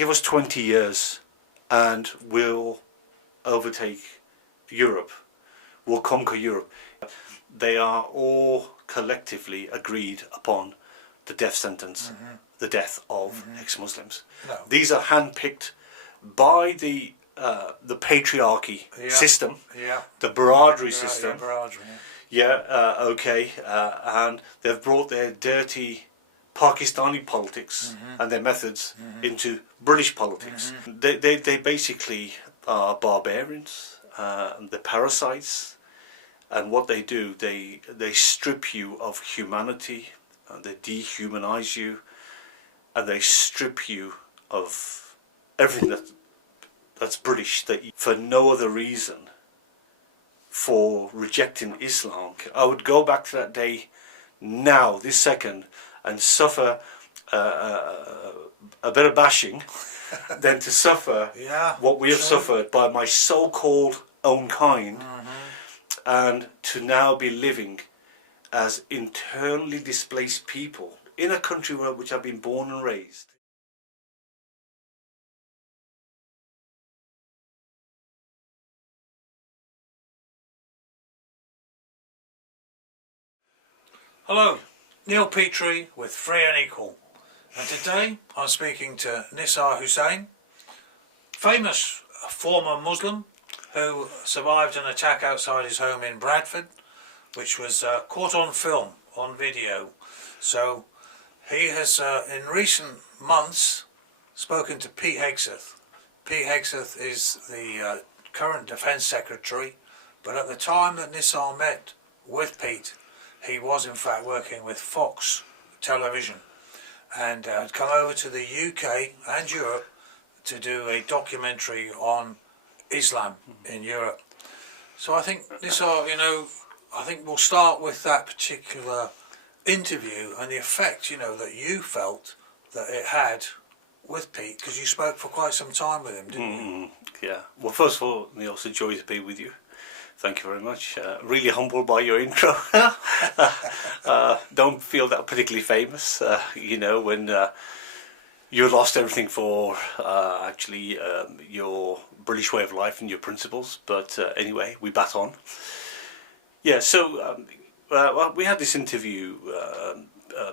give us 20 years and we'll overtake Europe, we'll conquer Europe. They are all collectively agreed upon the death sentence, the death of ex-Muslims. No. These are handpicked by the patriarchy system, the barrage system. And they've brought their dirty Pakistani politics and their methods into British politics. They basically are barbarians, they're parasites, and what they do, they strip you of humanity, they dehumanize you, and they strip you of everything that's British, for no other reason for rejecting Islam. I would go back to that day now, this second, and suffer a bit of bashing than to suffer what we have suffered by my so-called own kind, and to now be living as internally displaced people in a country which I've been born and raised. Hello, Neil Petrie with Free and Equal, and today I'm speaking to Nissar Hussain, famous former Muslim who survived an attack outside his home in Bradford, which was caught on film, on video. So he has in recent months spoken to Pete Hegseth. Pete Hegseth is the current Defence Secretary, but at the time that Nissar met with Pete, he was in fact working with Fox Television and had come over to the UK and Europe to do a documentary on Islam in Europe. So I think, Nissar, I think we'll start with that particular interview and the effect, that you felt that it had with Pete, because you spoke for quite some time with him, didn't you? Yeah. Well, first of all, Neil, it's a joy to be with you. Thank you very much. Really humbled by your intro. Don't feel that particularly famous, when you lost everything for your British way of life and your principles. But anyway, we bat on. Yeah, so we had this interview.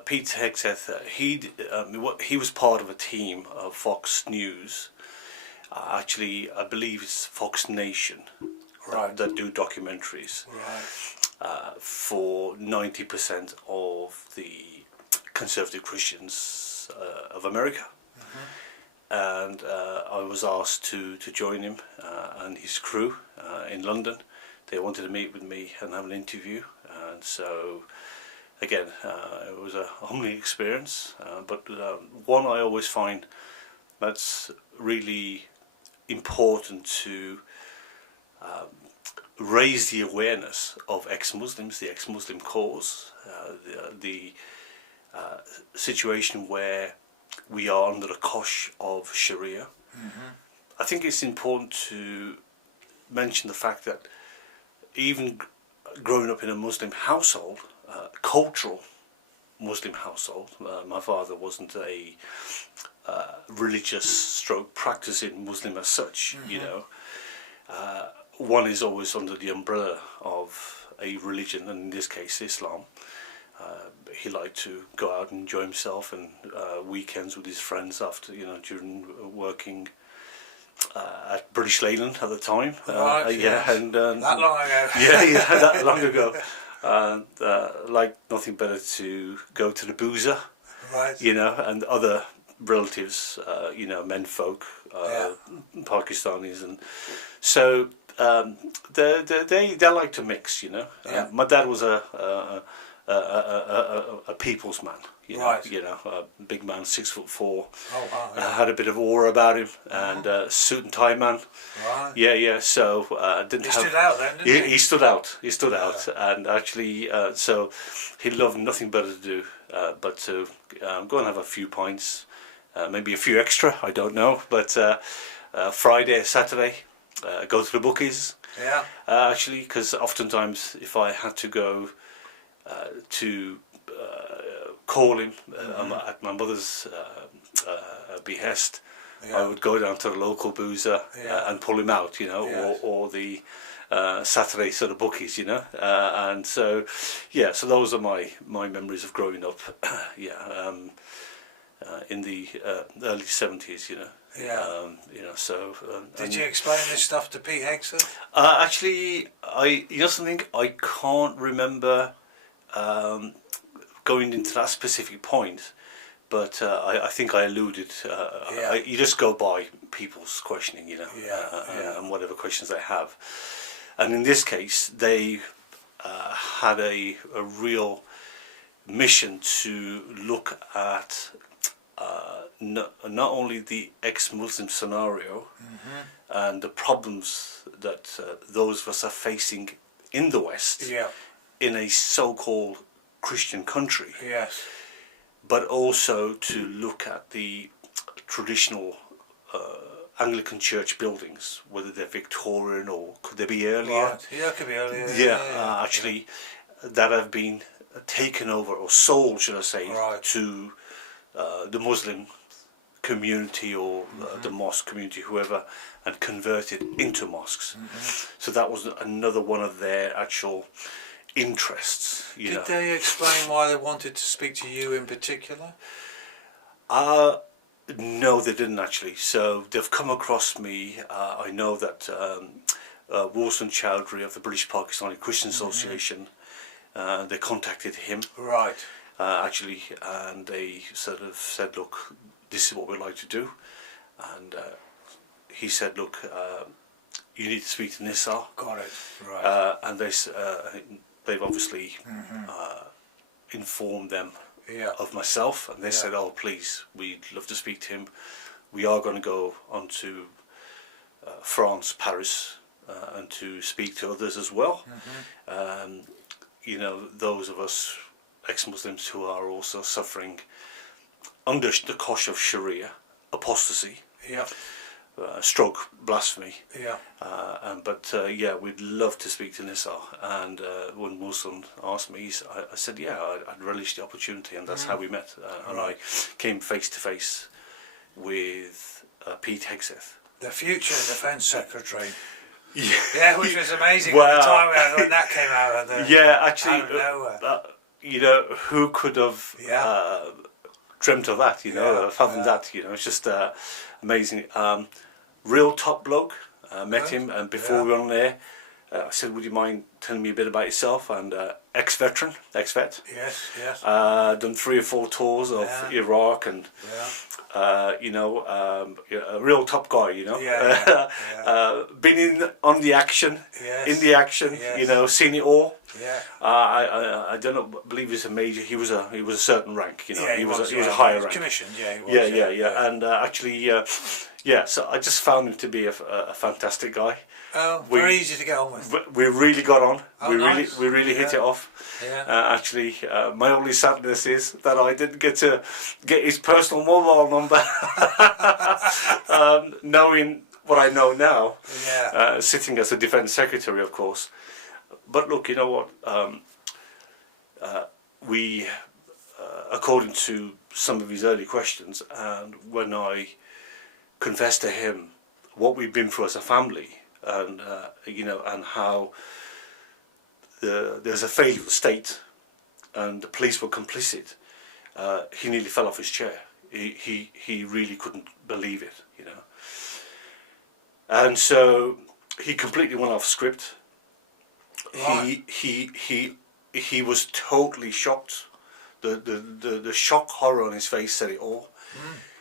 Pete Hegseth, he was part of a team of Fox News. Actually, I believe it's Fox Nation. Right. That do documentaries for 90% of the conservative Christians of America. And I was asked to join him and his crew in London. They wanted to meet with me and have an interview, and so again it was a humbling experience, but one I always find that's really important to raise the awareness of ex-Muslims, the ex-Muslim cause, the situation where we are under the cosh of Sharia. I think it's important to mention the fact that even growing up in a Muslim household, cultural Muslim household, my father wasn't a religious stroke practicing Muslim as such, one is always under the umbrella of a religion, and in this case Islam. He liked to go out and enjoy himself, and weekends with his friends after, during working at British Leyland at the time. And that long ago. That long ago. Like nothing better to go to the boozer, and other relatives, menfolk, Pakistanis, and so they like to mix, My dad was a people's man, a big man, 6'4". Had a bit of aura about him, and suit and tie man. So didn't he have. Stood out then, didn't he? He stood out, and actually, so he loved nothing better to do but to go and have a few pints, maybe a few extra. I don't know, but Friday, Saturday. Go to the bookies. Actually, because oftentimes if I had to go to call him at my mother's behest, Yeah. I would go down to the local boozer and pull him out, you know, Yes. or the Saturday sort of bookies, you know, and so so those are my memories of growing up, in the early 70s, you know. You know, so. Did you explain this stuff to Pete Hegseth? Actually, you know something, I can't remember going into that specific point, but I think I alluded. You just go by people's questioning, you know, and whatever questions they have. And in this case, they had a real mission to look at not only the ex-Muslim scenario and the problems that those of us are facing in the West, in a so-called Christian country, but also to look at the traditional Anglican church buildings, whether they're Victorian or could they be earlier? Right. Yeah, it could be earlier. Actually, that have been taken over or sold, should I say, to the Muslim community or the mosque community, whoever, and converted into mosques. So that was another one of their actual interests. Did they explain why they wanted to speak to you in particular? No, they didn't actually. So they've come across me. I know that Warned Chowdhury of the British Pakistani Christian Association, they contacted him. Right. Actually, and they sort of said, look, this is what we'd like to do. And he said, look, you need to speak to Nissar. Got it. Right. And they've obviously informed them of myself, and they said, oh, please, we'd love to speak to him. We are going to go on to France, Paris, and to speak to others as well. You know, those of us ex-Muslims who are also suffering under the kosh of Sharia, apostasy, stroke blasphemy. We'd love to speak to Nissar. And when Muslim asked me, I said, I'd relish the opportunity, and that's how we met. And I came face to face with Pete Hegseth, the future Defence Secretary. Yeah, which was amazing at the time when that came out of the actually, out of nowhere. You know, who could have dreamt of that? You know, fathomed that. You know, it's just amazing. Real top bloke. Met him, and before we were on there, I said, "Would you mind telling me a bit about yourself?" And ex-vet. Yes. Done 3 or 4 tours of Iraq, and you know, a real top guy. You know, been on the action, in the action. You know, seen it all. I don't know. Believe he's a major. He was a certain rank. You know, he was a higher rank. Commissioned. And actually. So I just found him to be a fantastic guy. Oh, very easy to get on with. We really got on. Oh, we really hit it off. Actually, my only sadness is that I didn't get to get his personal mobile number. Knowing what I know now, sitting as a defence secretary, of course. But look, you know what? We, according to some of his early questions, and when I confessed to him what we've been through as a family, and you know, and how there's a failure of the state, and the police were complicit. He nearly fell off his chair. He really couldn't believe it, you know. And so he completely went off script. Right. He was totally shocked. The shock horror on his face said it all.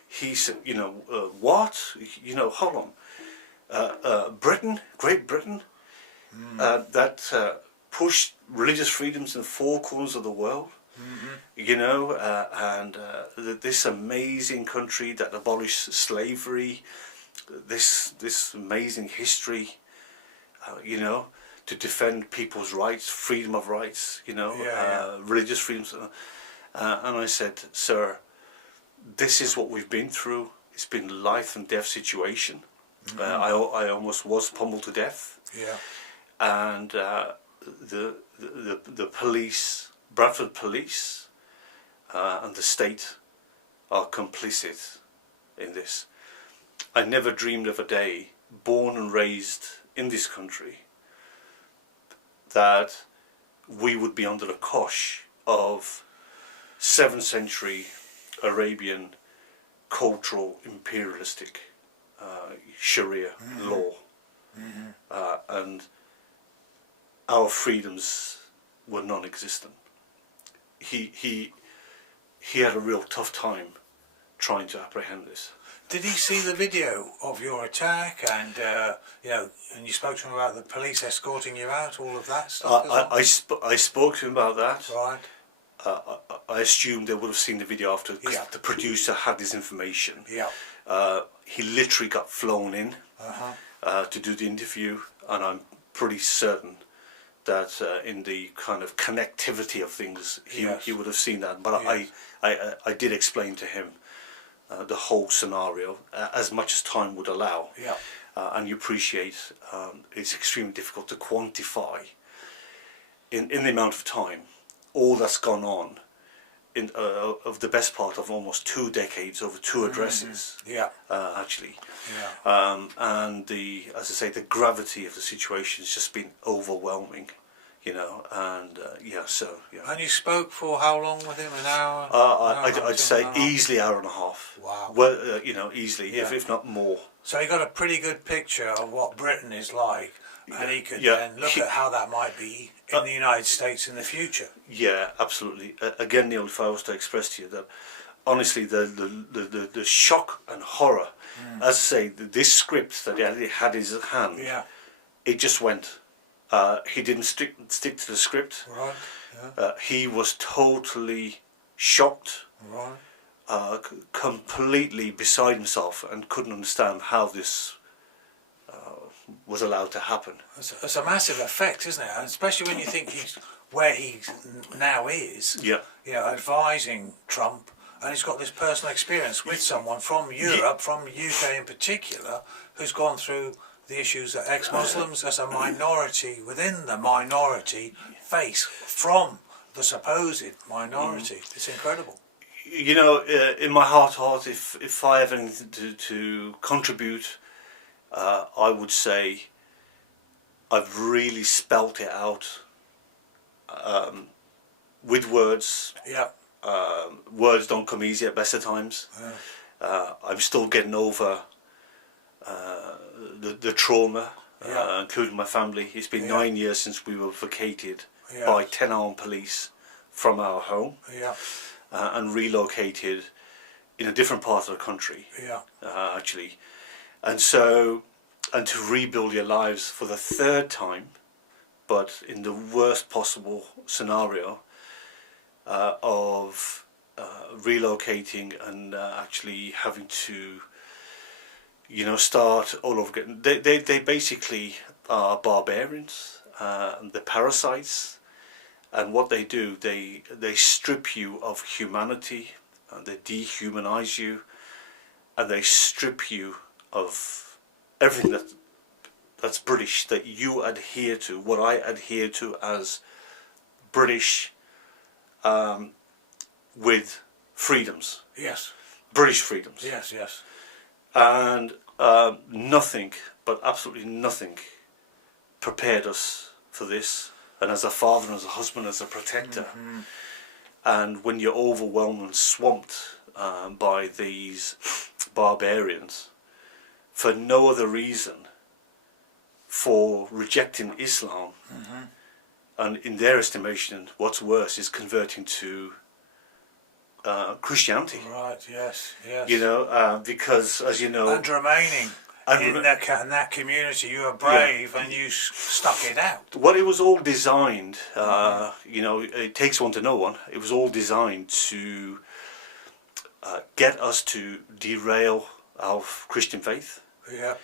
He said, you know, what? You know, hold on. Great Britain, that pushed religious freedoms in 4 corners of the world, you know, and this amazing country that abolished slavery, this amazing history, you know, to defend people's rights, freedom of rights, you know, religious freedoms. And I said, sir, this is what we've been through. It's been life and death situation. I almost was pummeled to death. And the police, Bradford police, and the state are complicit in this. I never dreamed of a day, born and raised in this country, that we would be under the cosh of 7th century Arabian cultural imperialistic Sharia law, and our freedoms were non-existent. He had a real tough time trying to apprehend this. Did he see the video of your attack, and and you spoke to him about the police escorting you out, all of that stuff? I spoke to him about that. Right. I assumed they would have seen the video after, because Yeah. the producer had this information. Yeah. He literally got flown in to do the interview, and I'm pretty certain that in the kind of connectivity of things, he would have seen that. But Yes. I did explain to him the whole scenario as much as time would allow. Yeah. And you appreciate it's extremely difficult to quantify in the amount of time all that's gone on in of the best part of almost 2 decades over 2 addresses. Yeah. Actually. Yeah. And as I say, the gravity of the situation has just been overwhelming, and so. And you spoke for how long with him? An hour? I'd say easily hour and a half. Wow. Well, easily, Yeah. if not more. So he got a pretty good picture of what Britain is like, and he could Yeah. then look at how that might be in the United States in the future. Yeah, absolutely. Again, Neil, if I was to express to you that, honestly, the shock and horror, as I say, this script that he had in his hand, Yeah. it just went. He didn't stick to the script. Right. Yeah. He was totally shocked, Right. completely beside himself, and couldn't understand how this was allowed to happen. It's a massive effect, isn't it? And especially when you think he's where he now is. Yeah. Advising Trump, and he's got this personal experience with someone from Europe, from UK in particular, who's gone through the issues that ex-Muslims as a minority within the minority face from the supposed minority. It's incredible. In my heart, if I have anything to contribute, I would say I've really spelt it out with words. Yeah. Words don't come easy at best of times. I'm still getting over the trauma, including my family. It's been 9 years since we were vacated by 10 armed police from our home and relocated in a different part of the country, actually. And so, and to rebuild your lives for the 3rd time, but in the worst possible scenario of relocating and actually having to, start all over again. They basically are barbarians, and they're parasites, and what they do, they strip you of humanity, and they dehumanize you, and they strip you of everything that's British, that you adhere to, what I adhere to as British, with freedoms. Yes. British freedoms. Yes. Yes. And nothing, but absolutely nothing, prepared us for this. And as a father, as a husband, as a protector, and when you're overwhelmed and swamped by these barbarians, for no other reason, for rejecting Islam, and in their estimation, what's worse is converting to Christianity. Right. Yes. Yes. Because, as you know, and remaining in that community, you were brave and you stuck it out. Well, it was all designed, it takes one to know one. It was all designed to get us to derail our Christian faith. Yeah.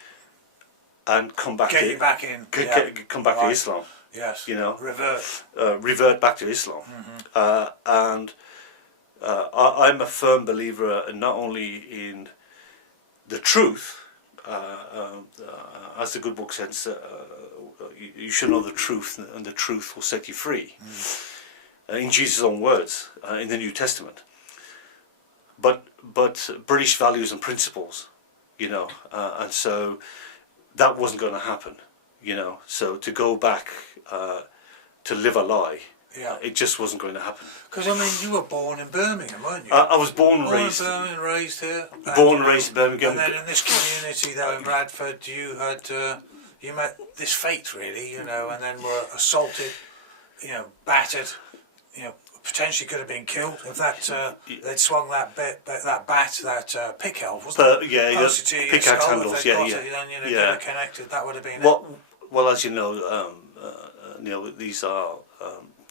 And come back Get you back in. Come back to Islam. Yes. Revert. Revert back to Islam. And I'm a firm believer not only in the truth, as the good book says, you should know the truth, and the truth will set you free. In Jesus' own words, in the New Testament. But British values and principles, you know, and so that wasn't going to happen, you know. So to go back to live a lie, it just wasn't going to happen. Because I mean, you were born in Birmingham, weren't you? I was born and raised. Born in Birmingham, raised here. Born and raised in Birmingham. And then in this community, though, in Bradford, you had you met this fate, really, you know, and then were assaulted, you know, battered, you know, potentially could have been killed if that they'd swung that pick helve, wasn't it? Yeah, pickaxe handles, then, you know, connected. That would have been. Well, as you know, Neil, these are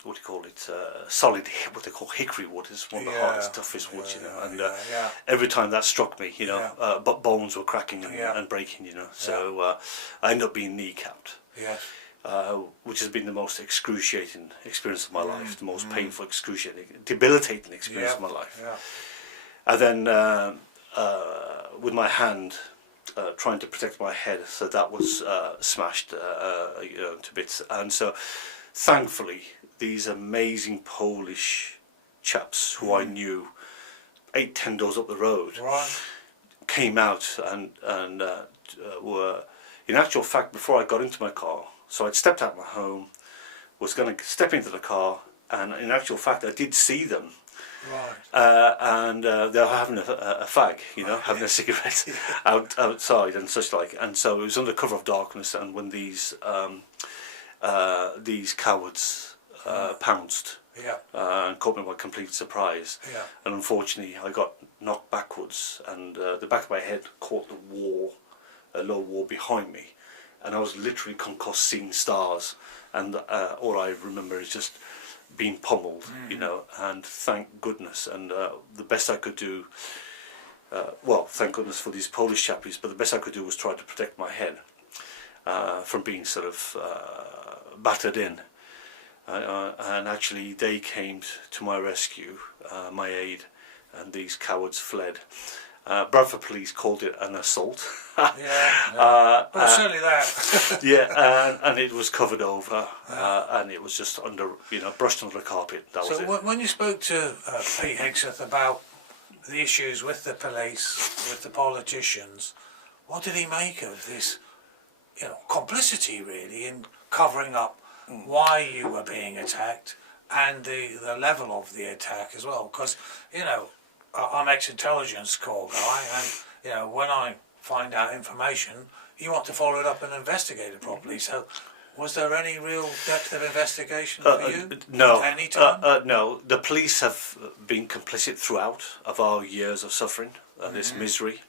what do you call it? Solid, what they call hickory wood is one of the hardest, toughest woods, you know. And every time that struck me, you know, but bones were cracking and breaking, you know. So I ended up being kneecapped. Yes. Which has been the most excruciating experience of my life, the most painful, excruciating, debilitating experience of my life. And then with my hand trying to protect my head, so that was smashed you know, to bits. And so thankfully these amazing Polish chaps who I knew 8-10 doors up the road came out and were, in actual fact, before I got into my car, so I'd stepped out of my home, was going to step into the car, and in actual fact I did see them. And they were having a fag, you know, having a cigarette outside and such like. And so it was under cover of darkness, and when these cowards pounced and caught me by complete surprise. And unfortunately I got knocked backwards, and the back of my head caught the wall, a low wall behind me, and I was literally concussed, seeing stars, and all I remember is just being pummeled, you know. And thank goodness, and the best I could do, well, thank goodness for these Polish chappies, but the best I could do was try to protect my head from being sort of battered in. And actually they came to my rescue, my aid, and these cowards fled. Bradford police called it an assault. But certainly that. And it was covered over, and it was just under, you know, brushed under the carpet. That was it. So when you spoke to Pete Hegseth about the issues with the police, with the politicians, what did he make of this, you know, complicity really in covering up why you were being attacked and the level of the attack as well? Because, you know, I'm ex-intelligence corps guy, and you know, when I find out information, you want to follow it up and investigate it properly. So, was there any real depth of investigation for you? No. At any time? No. The police have been complicit throughout of our years of suffering, this misery.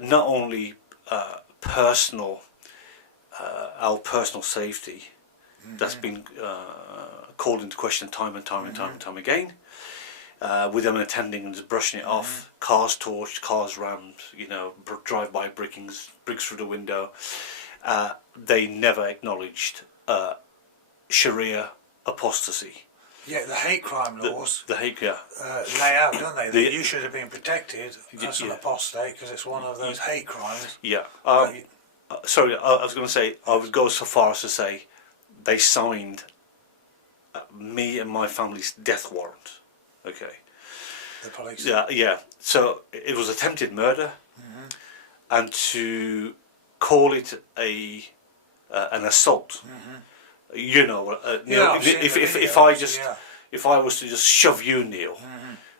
Not only personal, our personal safety, that's been called into question time and time again. With them attending and just brushing it off, cars torched, cars rammed, you know, drive-by bricks through the window. They never acknowledged Sharia apostasy. Yeah, the hate crime laws. The hate, lay out, don't they? That you should have been protected as an apostate because it's one of those hate crimes. Sorry, I was going to say, I would go so far as to say they signed me and my family's death warrant. Okay. The police. Yeah. So it was attempted murder, and to call it an assault, you know, Neil, if I was to just shove you, Neil,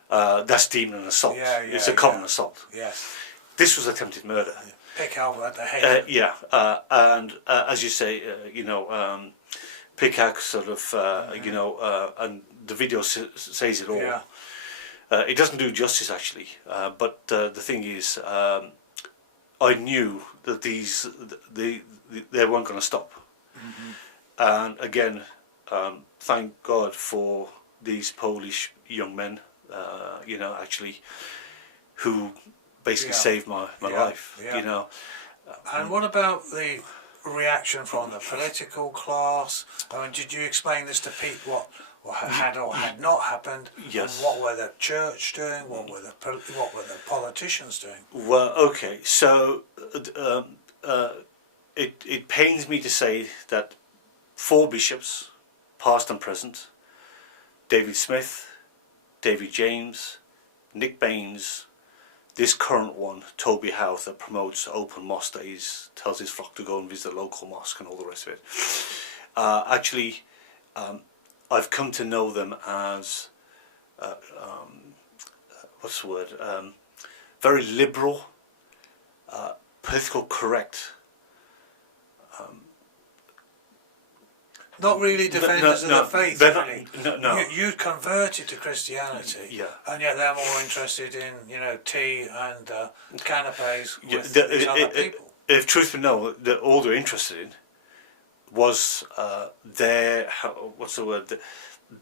that's deemed an assault. It's a common assault. Yes. This was attempted murder. Pick out at the head. And as you say, you know, pickaxe sort of, you know, and the video says it all. It doesn't do justice actually, but the thing is, I knew that they weren't going to stop. And again, thank God for these Polish young men, you know, actually, who basically saved my life, you know. And what about the reaction from the political class? I mean, did you explain this to Pete, what had or had not happened? Yes. And what were the church doing? What were the politicians doing? Well, okay, so it pains me to say that 4 bishops, past and present, David Smith, David James, Nick Baines, this current one, Toby House, that promotes open mosque days, tells his flock to go and visit the local mosque and all the rest of it. Actually, I've come to know them as, what's the word, very liberal, political correct. Not really defenders of the faith, really. No. You converted to Christianity, Yeah. and yet they're more interested in, tea and canapes with each other people. If truth be known, all they're interested in was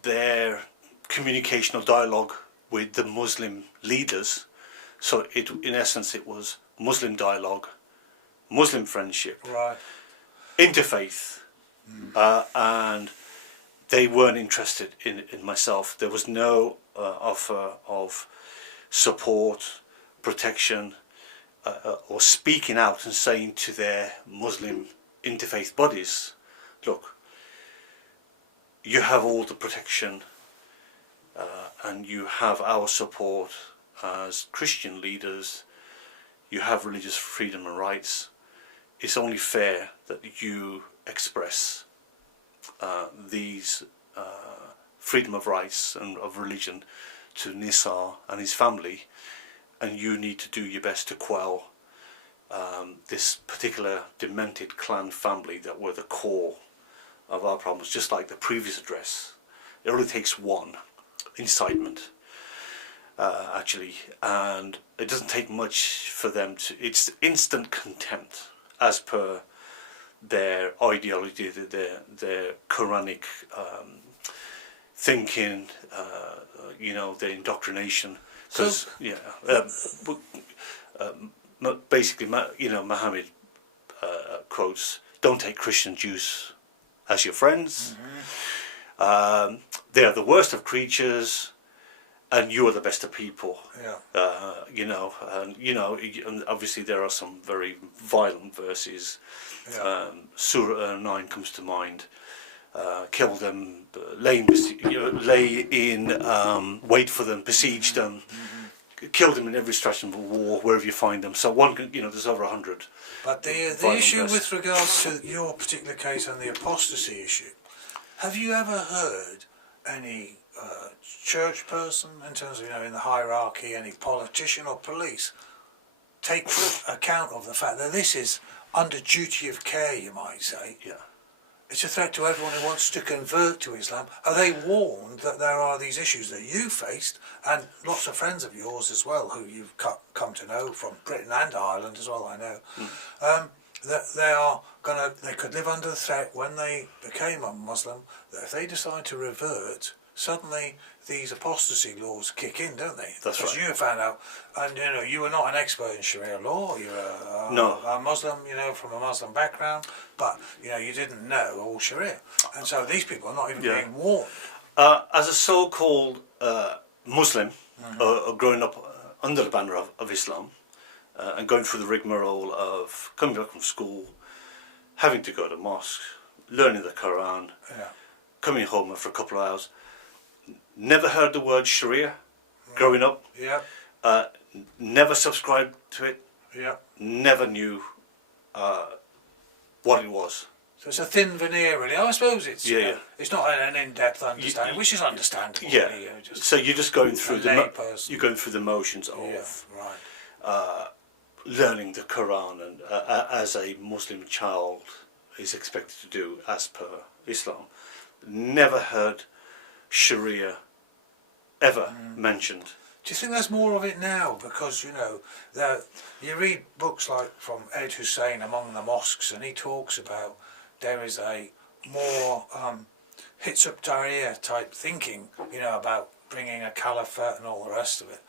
their communication or dialogue with the Muslim leaders. So in essence, it was Muslim dialogue, Muslim friendship, Right. interfaith. And they weren't interested in myself. There was no offer of support, protection, or speaking out and saying to their Muslim interfaith buddies, look, you have all the protection and you have our support as Christian leaders, you have religious freedom and rights. It's only fair that you express these freedom of rights and of religion to Nissar and his family, and you need to do your best to quell this particular demented clan family that were the core of our problems. Just like the previous address, it only takes one incitement actually, and it doesn't take much for them to, it's instant contempt as per their ideology, their Quranic thinking, their indoctrination. Because basically, Muhammad quotes, "Don't take Christian Jews as your friends. Mm-hmm. They are the worst of creatures, and you are the best of people." Yeah. And obviously there are some very violent verses. Yeah. Surah 9 comes to mind. Kill them, lay in wait for them, besiege them, kill them in every stratagem of war wherever you find them. So there's over 100. But the issue with regards to your particular case and the apostasy issue, have you ever heard any church person, in terms of in the hierarchy, any politician or police, take account of the fact that this is under duty of care, you might say? Yeah. It's a threat to everyone who wants to convert to Islam. Are they warned that there are these issues that you faced, and lots of friends of yours as well, who you've come to know from Britain and Ireland as well, I know, that they could live under the threat when they became a Muslim, that if they decide to revert, suddenly these apostasy laws kick in, don't they? That's right. Because you found out, and you were not an expert in Sharia law. You were a Muslim, from a Muslim background, but you didn't know all Sharia, and so these people are not even being warned. As a so-called Muslim, growing up under the banner of Islam, and going through the rigmarole of coming back from school, having to go to mosque, learning the Quran, coming home after a couple of hours. Never heard the word Sharia growing up. Yeah. Never subscribed to it. Yeah. Never knew what it was. So it's a thin veneer, really. I suppose it's it's not an in-depth understanding, which is understandable. Yeah. Really, So you're just going through you're going through the motions of learning the Quran, and as a Muslim child is expected to do as per Islam. Never heard Sharia ever mentioned. Do you think there's more of it now? Because you read books like from Ed Hussain, Among the Mosques, and he talks about there is a more Hizb Tahrir type thinking, about bringing a caliphate and all the rest of it.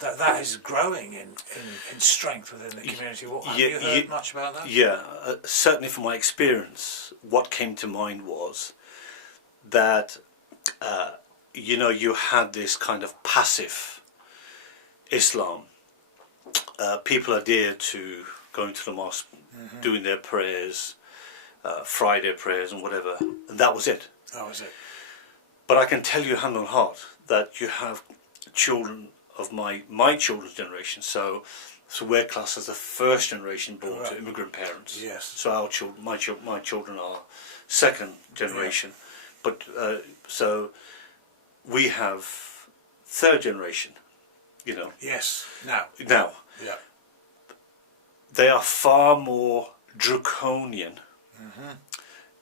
That is growing in strength within the community. Have you heard much about that? Yeah, certainly from my experience, what came to mind was that you had this kind of passive Islam. People adhered to going to the mosque, doing their prayers, Friday prayers and whatever, and that was it. That was it. But I can tell you hand on heart that you have children of my children's generation. So we're classed as the first generation born to immigrant parents. Yes. So our children, my children are second generation, but so we have third generation. You know. Yes. Now. Yeah. They are far more draconian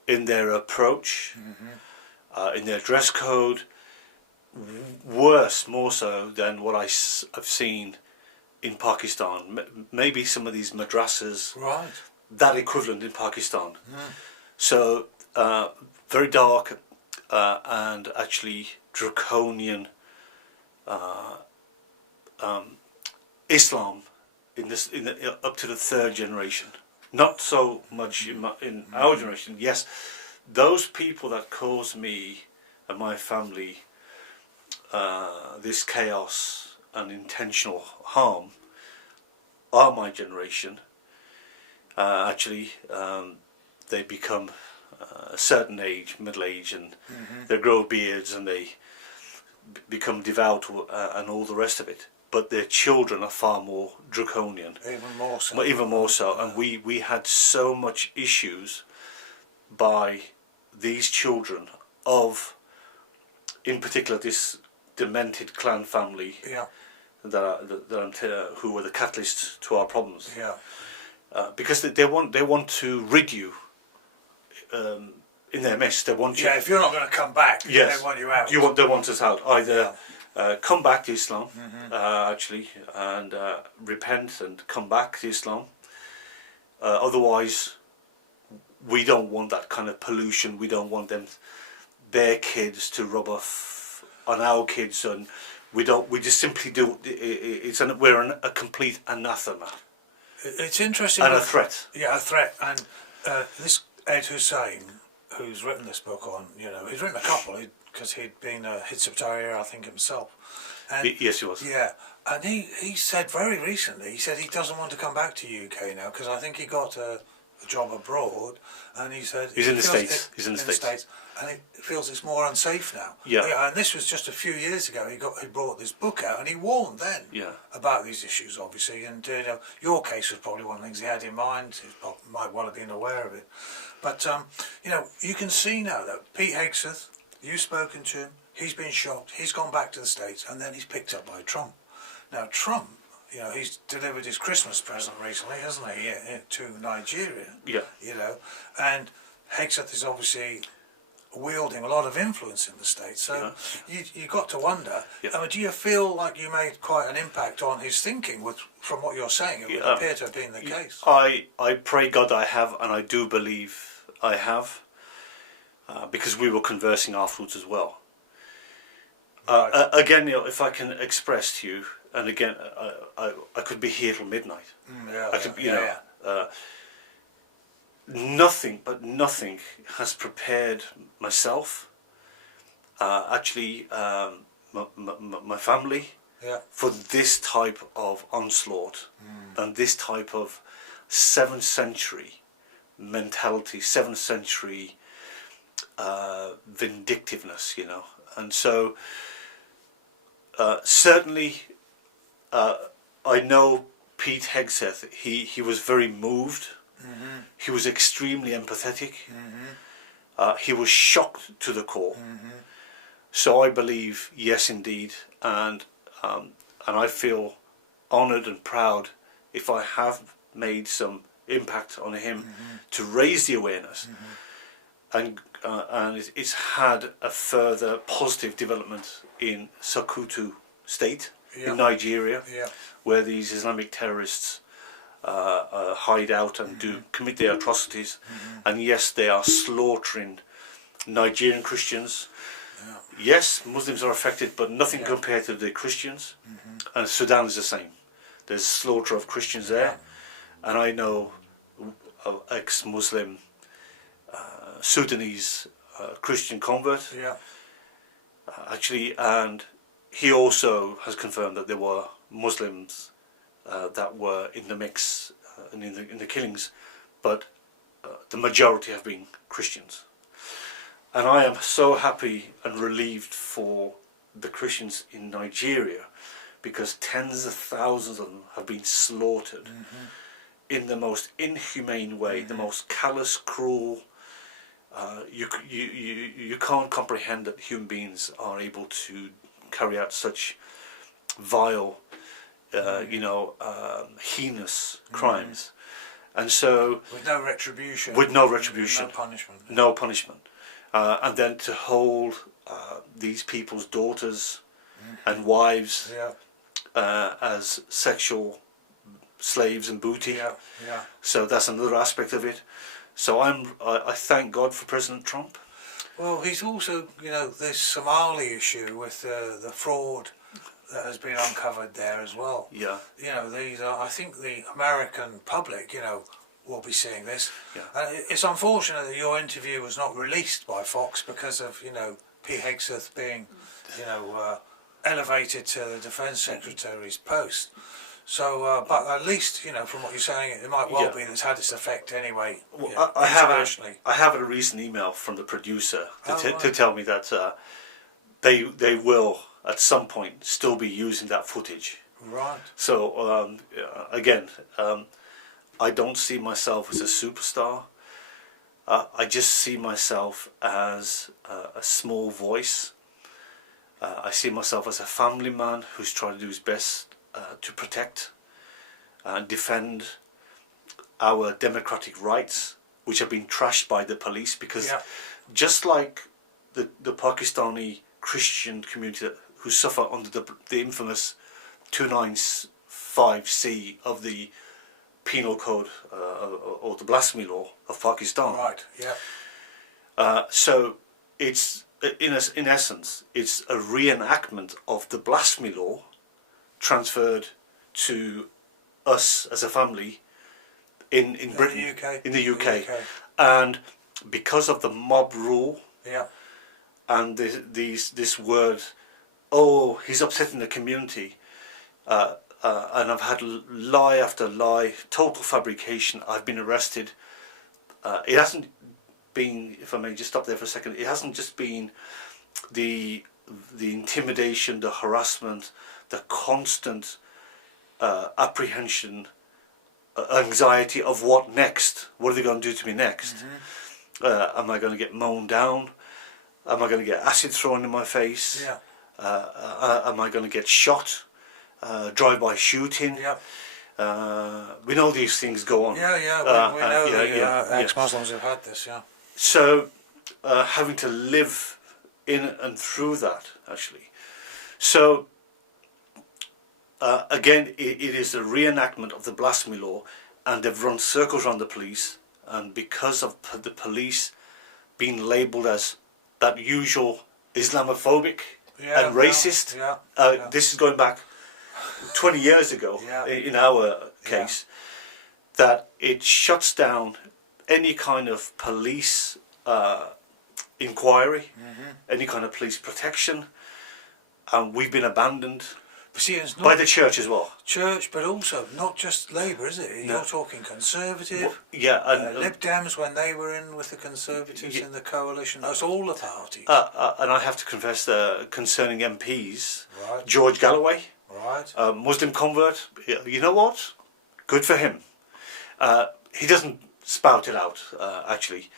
in their approach, in their dress code. Worse, more so than what I've seen in Pakistan. Maybe some of these madrasas, Right. that equivalent in Pakistan. So very dark and actually draconian Islam up to the third generation. Not so much in our generation. Yes, those people that caused me and my family this chaos and intentional harm are my generation. Actually, they become a certain age, middle age, and they grow beards and they become devout and all the rest of it. But their children are far more draconian. Even more so. Even more so. And we had so much issues by these children of, in particular, this demented clan family who were the catalyst to our problems. Yeah. Because they want to rid you in their midst. They want you. Yeah, if you're not going to come back, yes, they want you out. They want us out. Either come back to Islam, actually, and repent and come back to Islam. Otherwise, we don't want that kind of pollution. We don't want their kids to rub off on our kids, and we don't. We just simply do. We're a complete anathema. It's interesting. And a threat. Yeah, a threat. And this Ed Hussain, who's written this book on, he's written a couple because he'd been a Hizb-ut-Tahrir, I think, himself. And yes, he was. Yeah, and he said very recently, he said he doesn't want to come back to UK now because I think he got a job abroad, and he said he's in the States. He's in the States, and he feels it's more unsafe now. Yeah. And this was just a few years ago. He brought this book out, and he warned then about these issues, obviously. And your case was probably one of the things he had in mind. He might well have been aware of it, but you can see now that Pete Hegseth, you've spoken to him. He's been shocked. He's gone back to the States, and then he's picked up by Trump. Now Trump, he's delivered his Christmas present recently, hasn't he? To Nigeria. Yeah. And Hegseth is obviously wielding a lot of influence in the States. So you got to wonder. Yeah. I mean, do you feel like you made quite an impact on his thinking? From what you're saying, it would appear to have been the case. I pray God I have, and I do believe I have, because we were conversing afterwards as well. Right. Again, if I can express to you, and again, I could be here till midnight. Nothing has prepared myself, actually, my family, for this type of onslaught and this type of 7th century mentality, 7th century vindictiveness, and so certainly I know Pete Hegseth, he was very moved. He was extremely empathetic. He was shocked to the core. So I believe, yes, indeed, and I feel honoured and proud if I have made some impact on him to raise the awareness, and it's had a further positive development in Sokoto State in Nigeria, where these Islamic terrorists hide out and commit their atrocities, and yes, they are slaughtering Nigerian Christians. Yes, Muslims are affected, but nothing compared to the Christians. And Sudan is the same. There's slaughter of Christians there, and I know of ex-Muslim Sudanese Christian convert, actually, and he also has confirmed that there were Muslims that were in the mix and in the killings, but the majority have been Christians. And I am so happy and relieved for the Christians in Nigeria, because tens of thousands of them have been slaughtered in the most inhumane way, the most callous, cruel. You can't comprehend that human beings are able to carry out such vile, heinous crimes. And so, with no retribution, no punishment, no punishment, and then to hold these people's daughters and wives as sexual slaves and booty. So that's another aspect of it. So I thank God for President Trump. Well, he's also, this Somali issue with the fraud that has been uncovered there as well. Yeah. These are, I think the American public, will be seeing this. Yeah. It's unfortunate that your interview was not released by Fox because of, Pete Hegseth being, elevated to the Defence Secretary's post. So, but at least, from what you're saying, it might well be that it's had its effect anyway. Well, I have a recent email from the producer to tell me that they will at some point still be using that footage. Right. So again, I don't see myself as a superstar. I just see myself as a small voice. I see myself as a family man who's trying to do his best to protect and defend our democratic rights, which have been trashed by the police, because just like the Pakistani Christian community who suffer under the infamous 295C of the Penal Code or the blasphemy law of Pakistan. Right. Yeah. So it's in essence it's a reenactment of the blasphemy law transferred to us as a family in Britain, in the UK. And because of the mob rule, and this word, oh, he's upsetting the community, and I've had lie after lie, total fabrication. I've been arrested. It hasn't been, if I may just stop there for a second, it hasn't just been the intimidation, the harassment, the constant apprehension, anxiety of what next? What are they going to do to me next? Am I going to get mown down? Am I going to get acid thrown in my face? Am I going to get shot? Drive-by shooting? We know these things go on. We know ex-Muslims have had this, So, having to live in and through that, actually. So, again, it is a reenactment of the blasphemy law, and they've run circles around the police, and because of the police being labelled as that usual Islamophobic and racist, this is going back 20 years ago in our case, that it shuts down any kind of police inquiry, any kind of police protection, and we've been abandoned by the church as well. Church, but also not just Labour, is it? You're talking Conservative. And Lib Dems when they were in with the Conservatives in the coalition. That's all the parties. And I have to confess, concerning MPs, George Galloway, Muslim convert. You know what? Good for him. He doesn't spout it out, actually,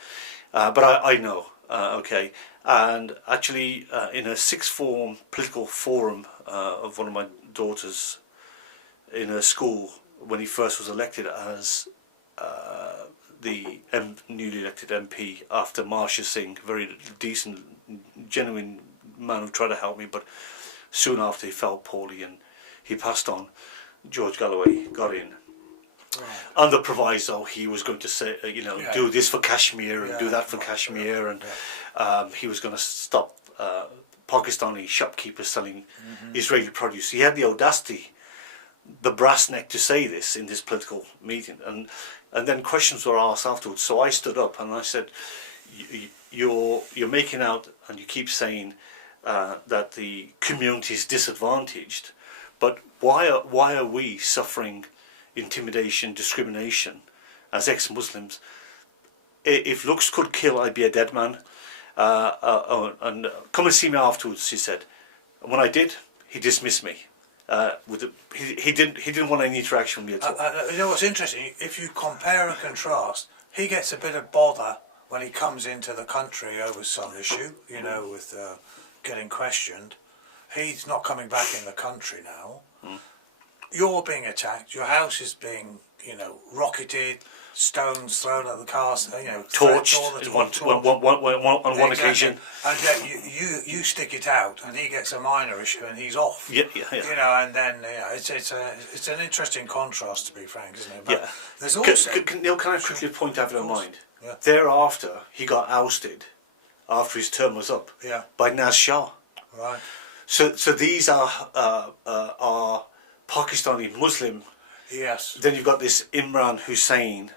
but I know. Okay, and actually, in a sixth form political forum of one of my daughters in her school, when he first was elected as the newly elected MP after Marsha Singh, very decent, genuine man who tried to help me, but soon after he felt poorly and he passed on. George Galloway got in. On the proviso, he was going to say, do this for Kashmir and do that for Kashmir, and he was going to stop Pakistani shopkeepers selling Israeli produce. He had the audacity, the brass neck, to say this in this political meeting, and then questions were asked afterwards. So I stood up and I said, "You're making out, and you keep saying that the community is disadvantaged, but why are we suffering intimidation, discrimination as ex-Muslims? If looks could kill, I'd be a dead man. And come and see me afterwards," he said. And when I did, he dismissed me. he didn't want any interaction with me at all. You know what's interesting? If you compare and contrast, he gets a bit of bother when he comes into the country over some issue, you know, with getting questioned. He's not coming back in the country now. You're being attacked. Your house is being, you know, rocketed, stones thrown at the cars, you know, torched on one occasion. And yet you stick it out, and he gets a minor issue, and he's off. Yeah. You know, and then it's an interesting contrast, to be frank, isn't it? But Yeah. there's also Neil, can I quickly point out, if you don't mind? Yeah. Thereafter, he got ousted after his term was up. Yeah. By Nissar. Right. So these are Pakistani Muslim. Yes. Then you've got this Imran Hussain,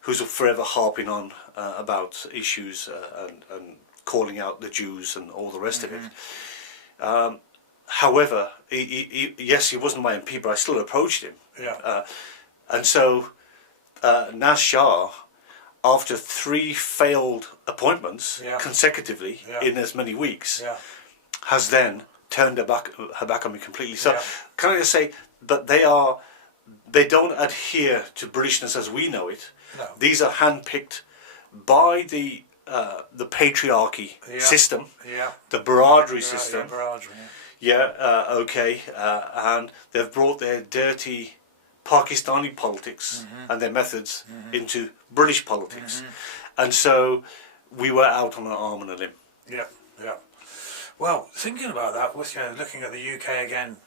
who's forever harping on about issues and calling out the Jews and all the rest of it. However, yes, he wasn't my MP, but I still approached him. Yeah. And so Nissar, after 3 failed appointments consecutively in as many weeks, has then turned her back on me completely. So can I just say that they don't adhere to Britishness as we know it. No. These are handpicked by the patriarchy system, the Bradford system. And they've brought their dirty Pakistani politics and their methods into British politics, and so we were out on an arm and a limb. Yeah. Well, thinking about that, with looking at the UK again,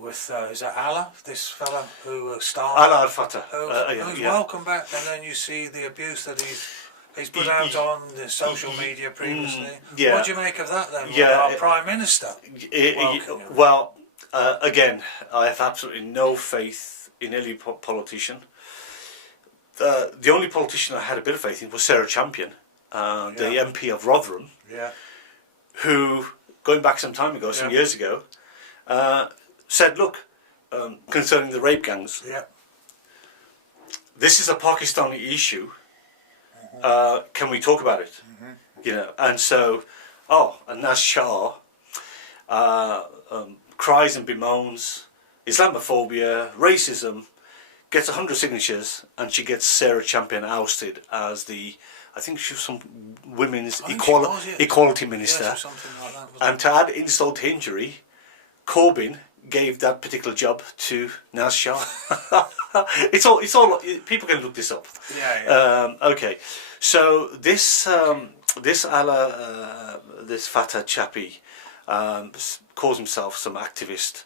with is that Allah, this fella who started Allah al-Fatah, who's welcome back, and then you see the abuse that he's put out on the social media previously. What do you make of that then? With our Prime Minister. Well, again, I have absolutely no faith in any politician. The only politician I had a bit of faith in was Sarah Champion, the MP of Rotherham, who, going back some time ago, some years ago, said, look, concerning the rape gangs, this is a Pakistani issue, can we talk about it? You know, and so, and Nissar cries and bemoans Islamophobia, racism, gets 100 signatures, and she gets Sarah Champion ousted as I think she was some women's equality minister. Yes, or something like that, and to add insult to injury, Corbyn gave that particular job to Nissar. It's all. People can look this up. Okay, so this Fatah chappie calls himself some activist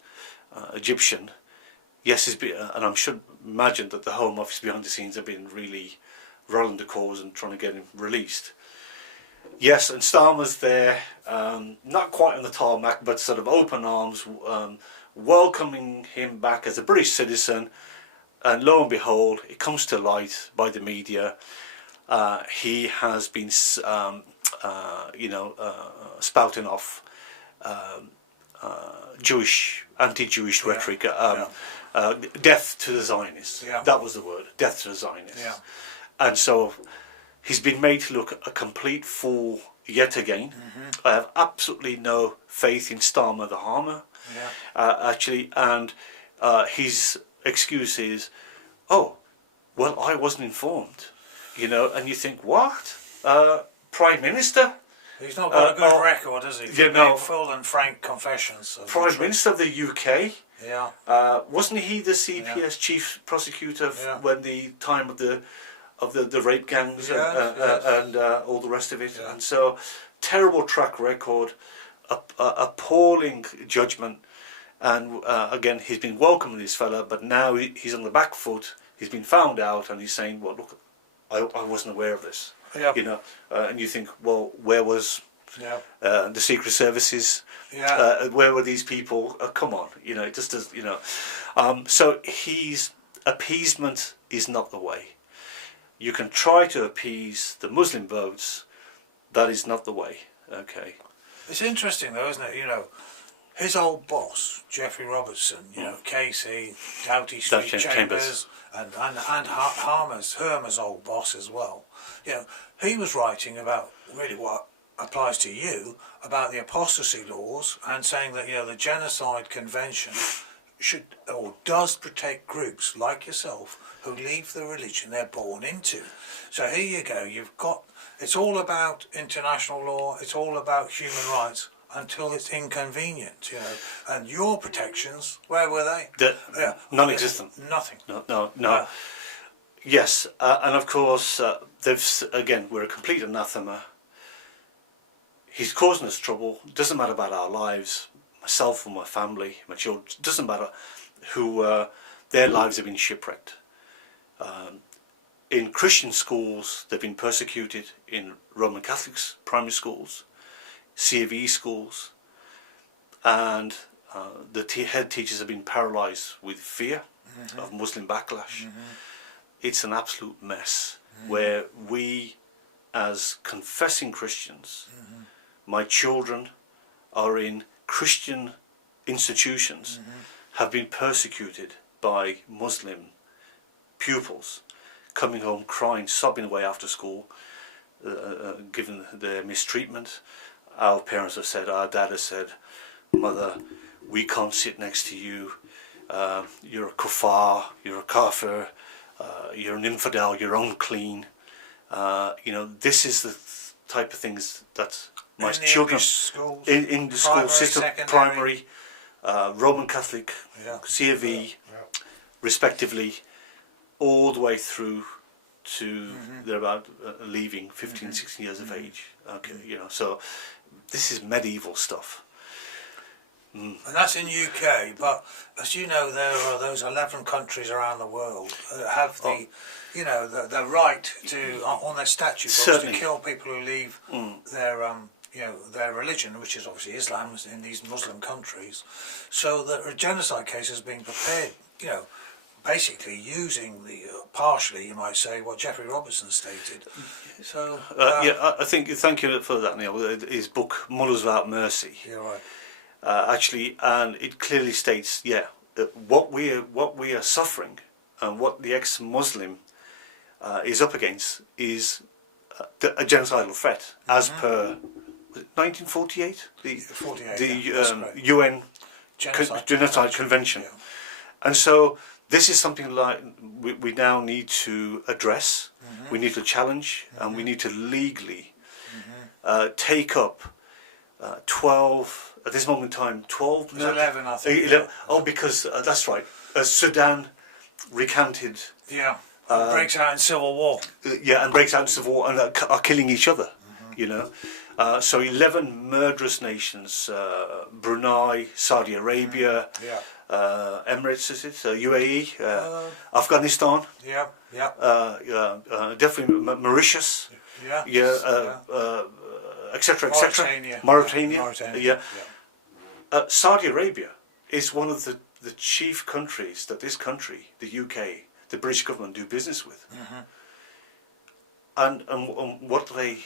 Egyptian. Yes, and I'm sure imagine that the Home Office behind the scenes have been really rolling the cause and trying to get him released. Yes, and Starmer's there, not quite on the tarmac, but sort of open arms, welcoming him back as a British citizen. And lo and behold, it comes to light by the media. He has been, spouting off anti-Jewish rhetoric. Death to the Zionists. That was the word. Death to the Zionists. And so he's been made to look a complete fool yet again. I have absolutely no faith in Starmer the Harmer, actually. And his excuse is, I wasn't informed. And you think, what? Prime Minister? He's not got a good record, has he? Full and frank confessions. Prime Minister of the UK. Wasn't he the CPS chief prosecutor when the time of the rape gangs and all the rest of it? And so, terrible track record, appalling judgment, and again, he's been welcoming this fella, but now he's on the back foot. He's been found out, and he's saying, "Well, look, I wasn't aware of this." And you think, well, where was the secret services? Where were these people? Come on, it just does. So appeasement is not the way. You can try to appease the Muslim votes. That is not the way. Okay. It's interesting though, isn't it? His old boss, Geoffrey Robertson, Casey, Doughty Street Chambers, and Hermer's old boss as well. He was writing about really what applies to you about the apostasy laws and saying that the Genocide Convention should or does protect groups like yourself who leave the religion they're born into. So here you go. You've got it's all about international law. It's all about human rights until it's inconvenient. And your protections, where were they? Non-existent. Nothing. No. Yes, and of course, we're a complete anathema. He's causing us trouble. Doesn't matter about our lives, myself or my family, my children. Doesn't matter who their lives have been shipwrecked. In Christian schools, they've been persecuted. In Roman Catholic primary schools, C of E schools, and the head teachers have been paralysed with fear of Muslim backlash. It's an absolute mess where we, as confessing Christians, my children are in Christian institutions, have been persecuted by Muslim pupils, coming home crying, sobbing away after school, given their mistreatment. Our parents have said, our dad has said, Mother, we can't sit next to you. You're a kuffar, you're a kafir, you're an infidel, you're unclean. This is the type of things that my children in the school system, primary, Roman Catholic, C of E, respectively, all the way through to they're about leaving 15, 16 years of age. Okay, so this is medieval stuff. And that's in UK, but as you know, there are those 11 countries around the world that have the right to, on their statute books, to kill people who leave their religion, which is obviously Islam, in these Muslim countries. So that a genocide case has been prepared, basically using partially, you might say, what Jeffrey Robertson stated. So I think, thank you for that, Neil. His book Mullahs Without Mercy. Yeah, right. Actually, and it clearly states, what we are suffering, and what the ex-Muslim is up against is a genocidal threat, as per 1948, the UN Genocide Convention, and so this is something like we now need to address, we need to challenge, and we need to legally take up 12. At this moment in time, 12... 11, I think. 11, because that's right. Sudan recanted... breaks out in civil war. And breaks out in civil war and are killing each other, So 11 murderous nations, Brunei, Saudi Arabia, Emirates, is it? UAE, Afghanistan. Definitely Mauritius. Etc. Mauritania. Saudi Arabia is one of the chief countries that this country, the UK, the British government do business with. And what do they...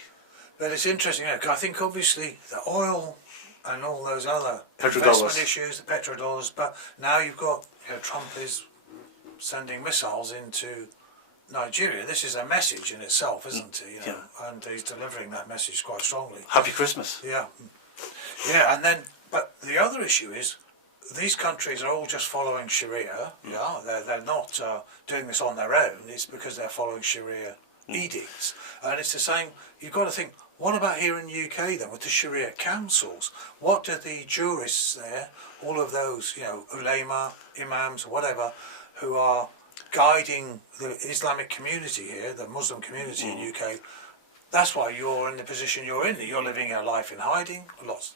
But it's interesting, because I think obviously the oil and all those other investment issues, the petrodollars, but now you've got, Trump is sending missiles into Nigeria. This is a message in itself, isn't it? And he's delivering that message quite strongly. Happy Christmas. And then, but the other issue is, these countries are all just following Sharia. They're not doing this on their own. It's because they're following Sharia edicts, and it's the same. You've got to think, what about here in the UK then with the Sharia councils? What do the jurists there, all of those, ulema, imams, whatever, who are guiding the Islamic community here, the Muslim community in UK, that's why you're in the position you're in. You're living a life in hiding, lots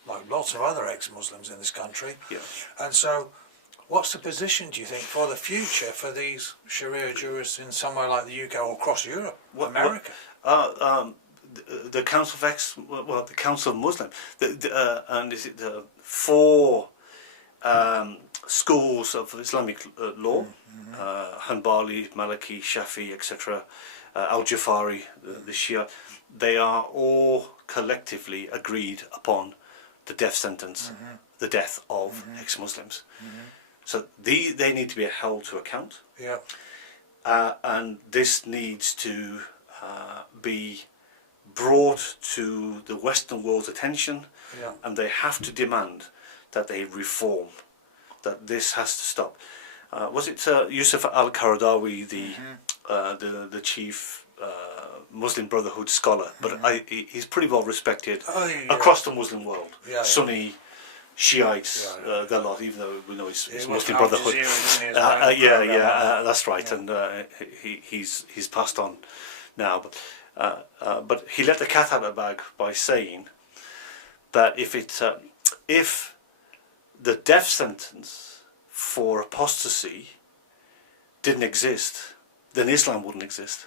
of other ex-Muslims in this country. And so, what's the position, do you think, for the future for these Sharia jurists in somewhere like the UK or across Europe, America? The Council of the Council of Muslim, and is it the 4 schools of Islamic law, Hanbali, Maliki, Shafi, etc., Al-Jafari, the Shia, they are all collectively agreed upon the death sentence, the death of ex-Muslims. So they need to be held to account. And this needs to be brought to the Western world's attention, Yeah. and they have to demand that they reform, that this has to stop. Was it Yusuf al-Qaradawi, the chief Muslim Brotherhood scholar? But he's pretty well respected across the Muslim world. Yeah, Sunni, Shiites, the lot, even though we know it's Muslim Al Brotherhood. Jazeera, isn't he, That's right, and he's passed on now. But he let the cat out of the bag by saying that if the death sentence for apostasy didn't exist, then Islam wouldn't exist.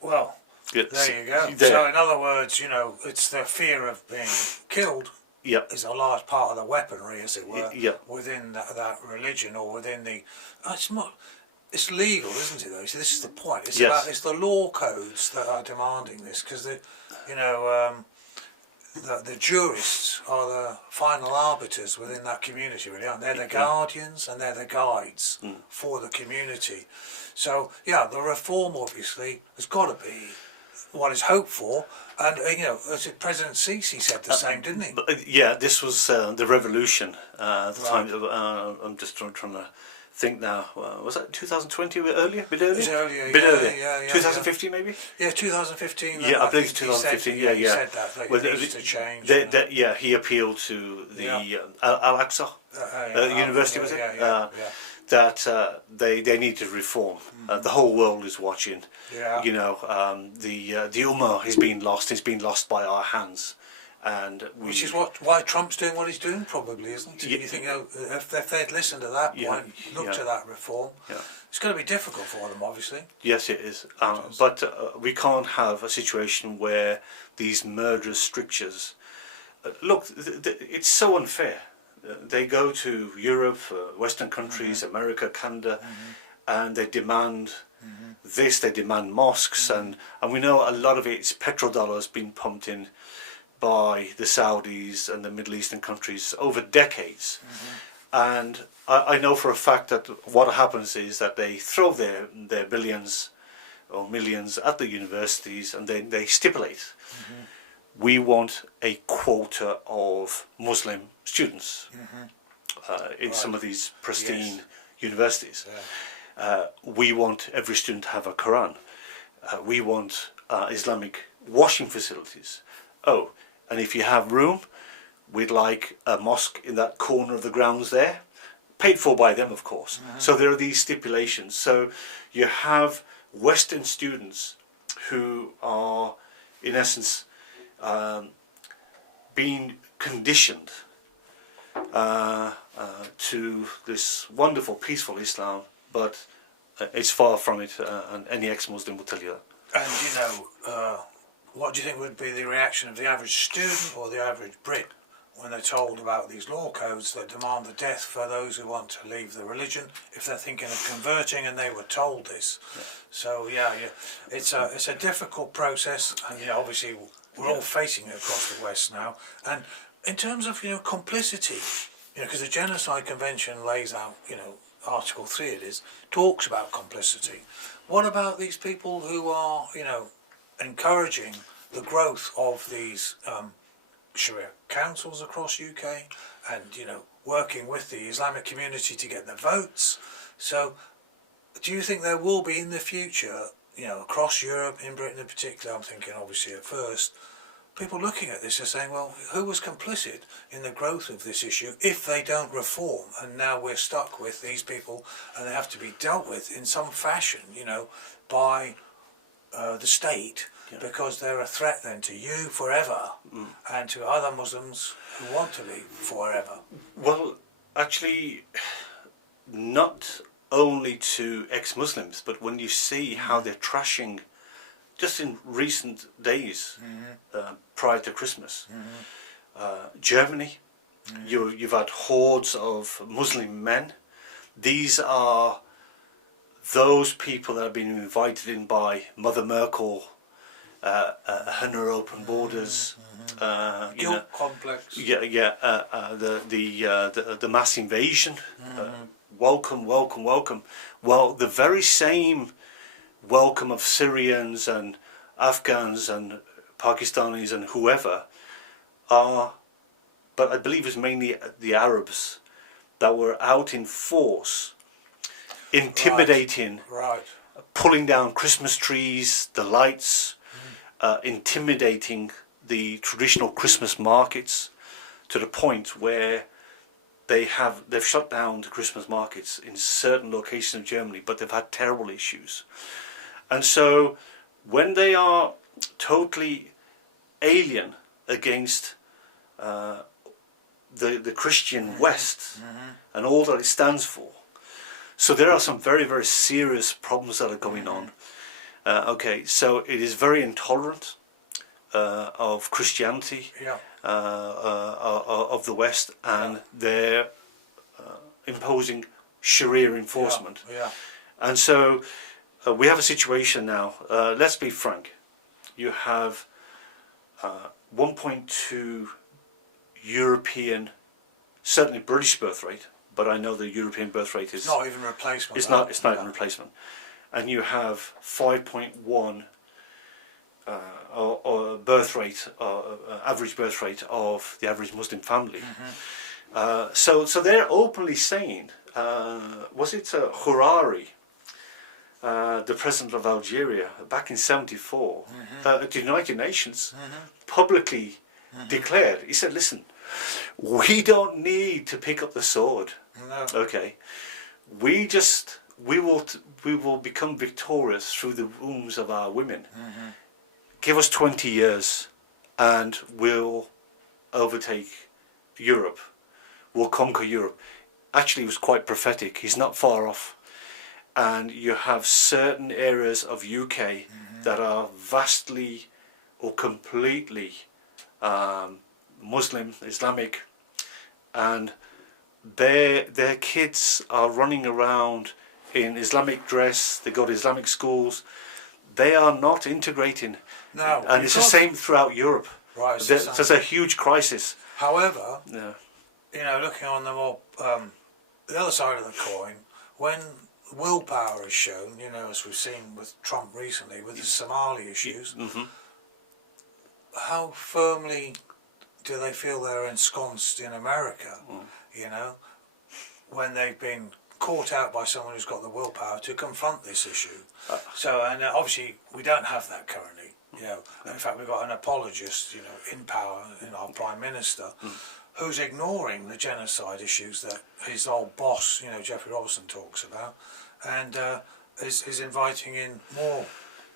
Well, Yes. there you go. So in other words, you know, it's the fear of being killed is a large part of the weaponry, as it were, within that religion, or within the... It's legal, isn't it, though? See, this is the point. It's it's the law codes that are demanding this, because the jurists are the final arbiters within that community, really, aren't they? They're the guardians and they're the guides for the community. So, yeah, the reform, obviously, has got to be what is hoped for. And, as President Sisi said the same, didn't he? This was the revolution at the time. I'm just trying to think now. Was that 2020? Earlier? A bit earlier? It was earlier, bit earlier. 2015 maybe? Yeah, 2015. Yeah, I believe 2015. He said that. It needs to change. He appealed to the Al-Aqsa University, was it? That they need to reform. The whole world is watching. Yeah. The Ummah is being lost. It's being lost by our hands. Which is why Trump's doing what he's doing, probably, isn't it? You think, if they'd listened to that point, look to that reform, it's going to be difficult for them, obviously. Yes, it is. But we can't have a situation where these murderous strictures... look, it's so unfair. They go to Europe, Western countries, America, Canada, and they demand this, they demand mosques, and we know a lot of it's petrodollars being pumped in by the Saudis and the Middle Eastern countries over decades. And I know for a fact that what happens is that they throw their billions or millions at the universities, and then they stipulate, we want a quota of Muslim students in some of these pristine universities. We want every student to have a Quran. We want Islamic washing facilities. Oh, and if you have room, we'd like a mosque in that corner of the grounds there, paid for by them, of course. So there are these stipulations. So you have Western students who are, in essence, being conditioned to this wonderful, peaceful Islam, but it's far from it, and any ex-Muslim will tell you that. And what do you think would be the reaction of the average student or the average Brit when they're told about these law codes that demand the death for those who want to leave the religion, if they're thinking of converting and they were told this? So it's a difficult process, and obviously we're all facing it across the West now. And in terms of complicity, because the Genocide Convention lays out, Article 3 it is, talks about complicity. What about these people who are, encouraging the growth of these Sharia councils across UK, and working with the Islamic community to get the votes? So do you think there will be in the future, across Europe, in Britain in particular, I'm thinking obviously at first, people looking at this are saying, well, who was complicit in the growth of this issue if they don't reform? And now we're stuck with these people, and they have to be dealt with in some fashion, by the state, because they're a threat then to you forever, and to other Muslims who want to live forever. Well, actually, not only to ex-Muslims, but when you see how they're trashing, just in recent days, prior to Christmas, Germany, you've had hordes of Muslim men. These are those people that have been invited in by Mother Merkel, her open borders, Guilt complex. The mass invasion. Welcome. Well, the very same welcome of Syrians and Afghans and Pakistanis and whoever are, but I believe it's mainly the Arabs that were out in force, intimidating, Right. pulling down Christmas trees, the lights, intimidating the traditional Christmas markets to the point where they've shut down the Christmas markets in certain locations of Germany, but they've had terrible issues. And so when they are totally alien against the Christian West and all that it stands for, so there are some very, very serious problems that are going on. Okay, so it is very intolerant of Christianity, of the West, and they're imposing Sharia enforcement. And so we have a situation now, let's be frank, you have 1.2 European, certainly British birth rate, but I know the European birth rate is not even a replacement. It's not even a replacement. And you have 5.1 birth rate, average birth rate of the average Muslim family. So they're openly saying, was it Harari, the president of Algeria, back in '74, at the United Nations, publicly declared, he said, listen, we don't need to pick up the sword. No. Okay, we will become victorious through the wombs of our women. Give us 20 years and we'll overtake Europe. We'll conquer Europe. Actually, it was quite prophetic. He's not far off. And you have certain areas of UK that are vastly or completely Muslim, Islamic, and their kids are running around in Islamic dress. They go to Islamic schools. They are not integrating. No, and it's the same throughout Europe. Right, There's a huge crisis. However, you know, looking on the more the other side of the coin, when willpower is shown, you know, as we've seen with Trump recently with the Somali issues, how firmly do they feel they're ensconced in America? You know, when they've been caught out by someone who's got the willpower to confront this issue. So, and obviously we don't have that currently. You know, in fact, we've got an apologist, you know, in power in our Prime Minister, who's ignoring the genocide issues that his old boss, you know, Jeffrey Robertson talks about, and is inviting in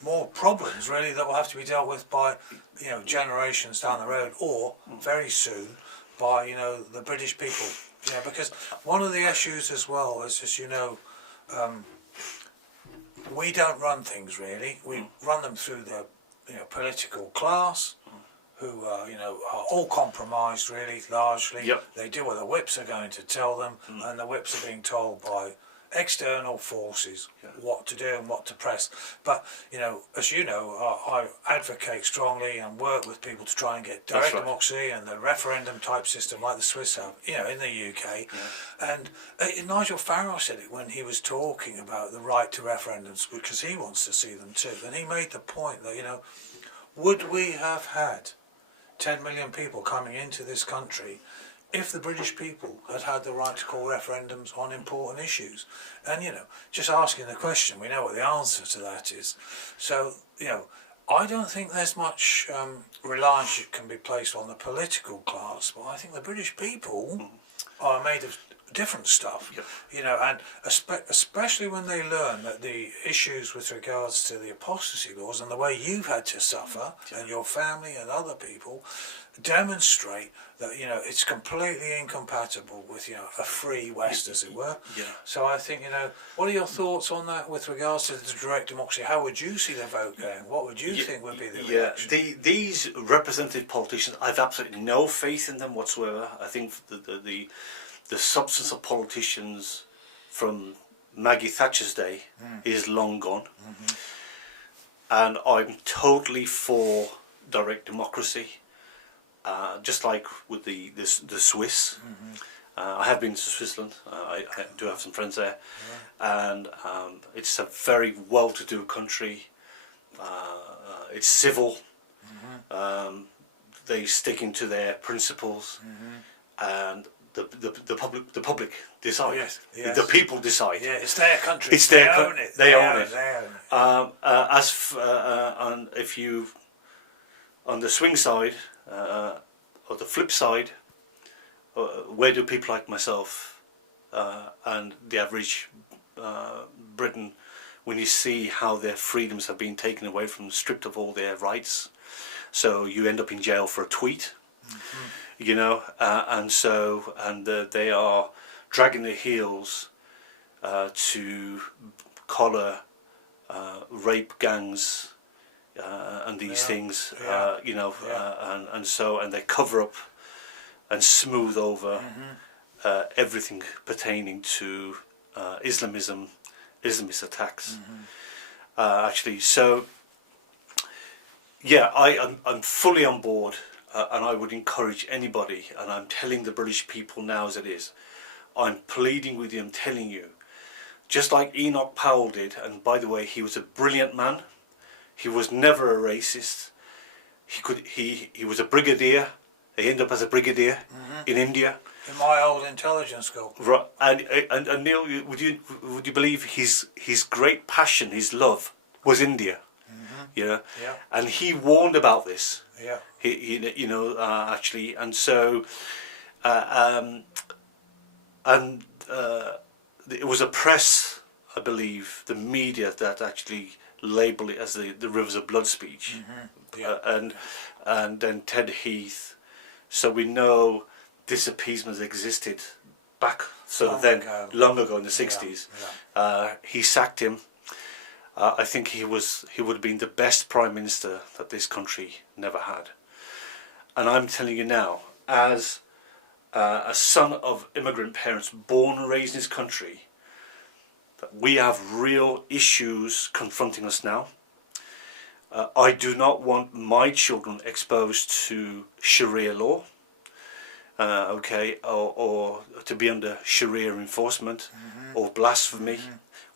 more problems really that will have to be dealt with by, you know, generations down the road, or very soon by, you know, the British people. You know, because one of the issues as well is, as you know, we don't run things really. We run them through the, you know, political class, who you know, are all compromised really largely. They do what the whips are going to tell them, and the whips are being told by external forces what to do and what to press. But you know, as you know, I advocate strongly and work with people to try and get direct democracy and the referendum type system like the Swiss have, you know, in the UK. And Nigel Farage said it when he was talking about the right to referendums, because he wants to see them too. And he made the point that, you know, would we have had 10 million people coming into this country if the British people had had the right to call referendums on important issues? And, you know, just asking the question, we know what the answer to that is. So, you know, I don't think there's much reliance that can be placed on the political class, but I think the British people are made of different stuff, you know, and especially when they learn that the issues with regards to the apostasy laws and the way you've had to suffer and your family and other people demonstrate that, you know, it's completely incompatible with, you know, a free West, as it were. So I think, you know, what are your thoughts on that with regards to the direct democracy? How would you see the vote going? What would you think would be the reaction? These representative politicians, I've absolutely no faith in them whatsoever. I think the substance of politicians from Maggie Thatcher's day is long gone. And I'm totally for direct democracy, just like with the Swiss. I have been to Switzerland. I do have some friends there. And it's a very well-to-do country, it's civil. They stick into their principles, and the public decide. Oh, yes, yes. The people decide. Yeah, it's their country. It's their they own it. They own it. They own it. And if you on the swing side or the flip side, where do people like myself and the average Briton, when you see how their freedoms have been taken away from them, stripped of all their rights, so you end up in jail for a tweet, you know, and they are dragging their heels to collar rape gangs and these things, you know, and they cover up and smooth over everything pertaining to Islamist attacks. Actually, so yeah, I'm fully on board, and I would encourage anybody, and I'm telling the British people now as it is, I'm pleading with you, I'm telling you, just like Enoch Powell did, and by the way, he was a brilliant man. He was never a racist. He was a brigadier. He ended up as a brigadier in India. In my old intelligence school. Right, and Neil, would you believe his great passion, his love, was India? You know, and he warned about this. Yeah. He you know, actually, and so, it was a press, I believe, the media that actually labelled it as the Rivers of Blood speech, and then Ted Heath. So we know this appeasement existed back long ago in the 60s. He sacked him. I think he would have been the best Prime Minister that this country never had. And I'm telling you now, as a son of immigrant parents born and raised in this country, that we have real issues confronting us now. I do not want my children exposed to Sharia law, or to be under Sharia enforcement or blasphemy,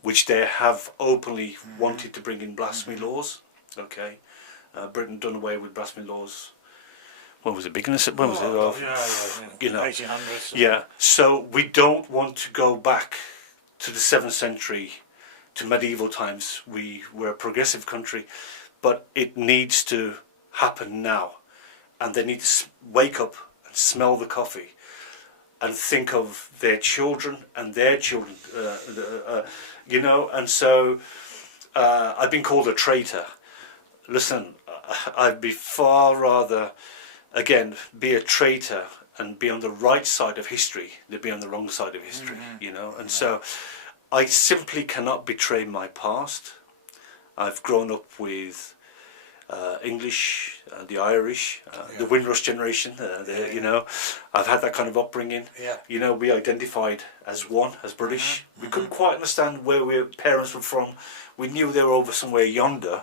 which they have openly wanted to bring in blasphemy laws. Okay, Britain done away with blasphemy laws. When was it? When was it? You know, 1800s. Yeah. So we don't want to go back to the 7th century, to medieval times. We were a progressive country, but it needs to happen now, and they need to wake up and smell the coffee and think of their children and their children, you know. And so I've been called a traitor. Listen, I'd be far rather, again, be a traitor and be on the right side of history than be on the wrong side of history, you know. And so I simply cannot betray my past. I've grown up with English, the Irish, the Windrush generation, you know. I've had that kind of upbringing. You know, we identified as one, as British. We couldn't quite understand where our parents were from. We knew they were over somewhere yonder,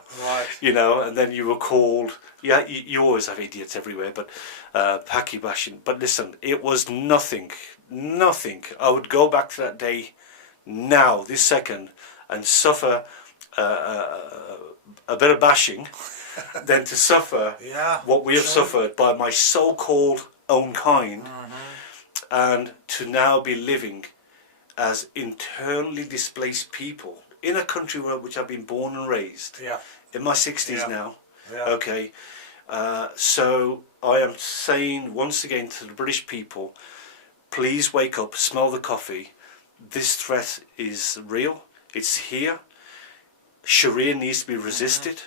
you know, and then you were called, you always have idiots everywhere, but Paki bashing. But listen, it was nothing. I would go back to that day now, this second, and suffer a bit of bashing than to suffer what we have suffered by my so-called own kind, and to now be living as internally displaced people in a country which I've been born and raised, in my 60s now. Okay, so I am saying once again to the British people, please wake up, smell the coffee. This threat is real, it's here. Sharia needs to be resisted,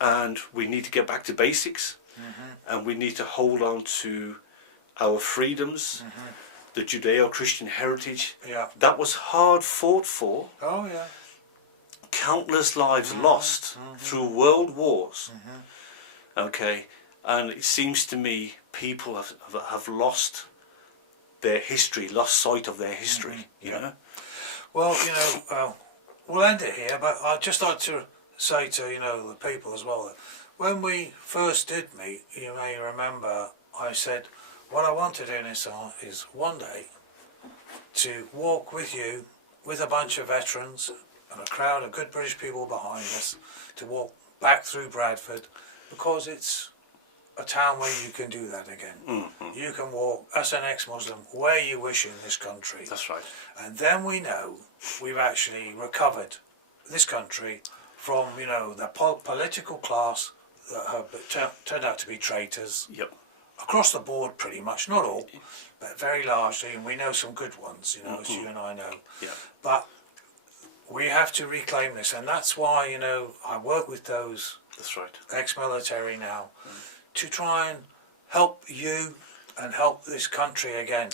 and we need to get back to basics, and we need to hold on to our freedoms, the Judeo-Christian heritage that was hard fought for. Countless lives lost through world wars. Okay, and it seems to me people have lost their history, lost sight of their history. You know. Well, you know, we'll end it here, but I'd just like to say to the people as well that when we first did meet, you may remember I said what I want to do, Nissar, is one day to walk with you, with a bunch of veterans and a crowd of good British people behind us, to walk back through Bradford, because it's a town where you can do that again. You can walk as an ex-Muslim where you wish in this country. That's right. And then we know we've actually recovered this country from, you know, the political class that have turned out to be traitors. Yep. Across the board, pretty much, not all, but very largely, and we know some good ones, you know, as you and I know. Yeah. But we have to reclaim this, and that's why, you know, I work with those That's right. ex-military now to try and help you and help this country again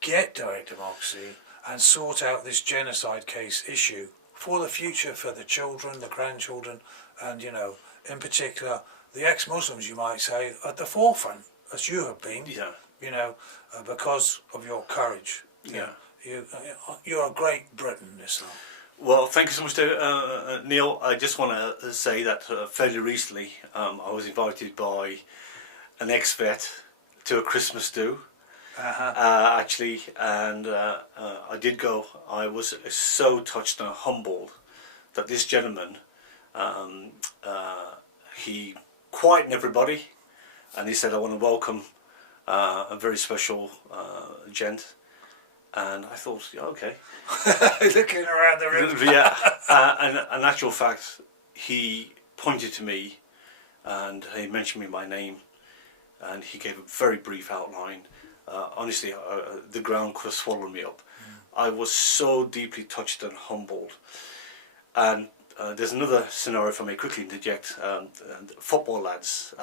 get direct democracy and sort out this genocide case issue for the future, for the children, the grandchildren, and, you know, in particular, the ex-Muslims, you might say, at the forefront, as you have been, Yeah. you know, because of your courage. Yeah. You're a great Briton, Nissar. Well, thank you so much, Neil. I just want to say that fairly recently I was invited by an ex-vet to a Christmas do, actually, and I did go. I was so touched and humbled that this gentleman, he quietened everybody, and he said, I want to welcome a very special gent. And I thought, yeah, okay. Looking around the room. Yeah, and in actual fact, he pointed to me and he mentioned me by name, and he gave a very brief outline. Honestly, the ground could have swallowed me up. I was so deeply touched and humbled. And there's another scenario, if I may quickly interject. Football lads